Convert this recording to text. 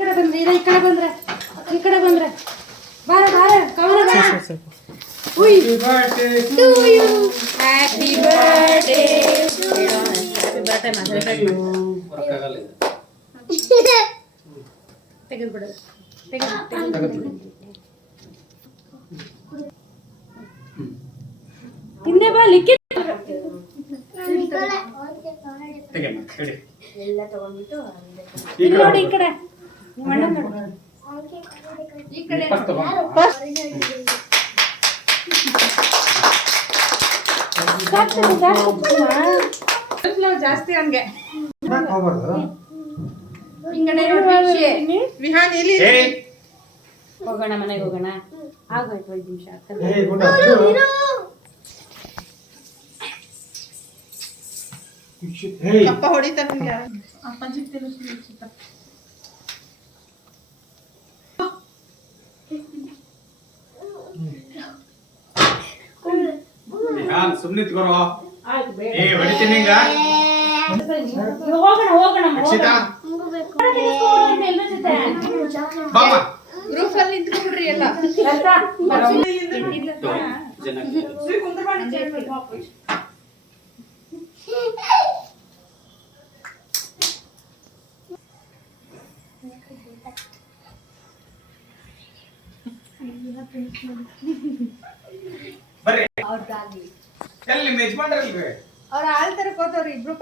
ಈ ಕಡೆ ಬಂದ್ರೆ ಬಾರ ಬಾರ ಕವನ ಬಾ. ಉಯ್ to you happy birthday happy birthday ಮಾತಾಡ್ಬೇಕು ತೆಗೆದು ಬಿಡು ತೆಗೆದು ಹಿಂದೆ ಬಾ ಲಿಕ್ಕಿ ಎಲ್ಲ ತಗೊಂಡ್ಬಿಟ್ಟು ಇಲ್ಲಿ ನೋಡಿ ಈ ಕಡೆ ಮಣ್ಣ ನೋಡು ಈ ಕಡೆ ಜಾಸ್ತಿ ಅವನ್ಗೆ ಹೋಗೋಣ ಮನೆಗೆ ಹೋಗೋಣ ಆಗೋಯ್ತು 5 ನಿಮಿಷ ಅಪ್ಪ ಹೊಡಿತಾನೆ ಅಪ್ಪ ಸುಮ್ಮನೆ ತಗೋರೋ ಏ ಹೊಡಿತೀನಿ ಈಗ ಹೋಗೋಣ ಹೋಗೋಣ ಬಾಮ ಗ್ರೂಪ್ ಅಲ್ಲಿ ನಿಂತ್ಕೊಂಡ್ರಿ ಎಲ್ಲ ಬರ್ರಿ ಎಲ್ಲಿ ಮೆಜ್ ಮಾಡ್ರಲ್ರಿ ಅವ್ರ ಆಳ್ತಾರೆ ಕೂತವ್ರಿ ಇಬ್ರು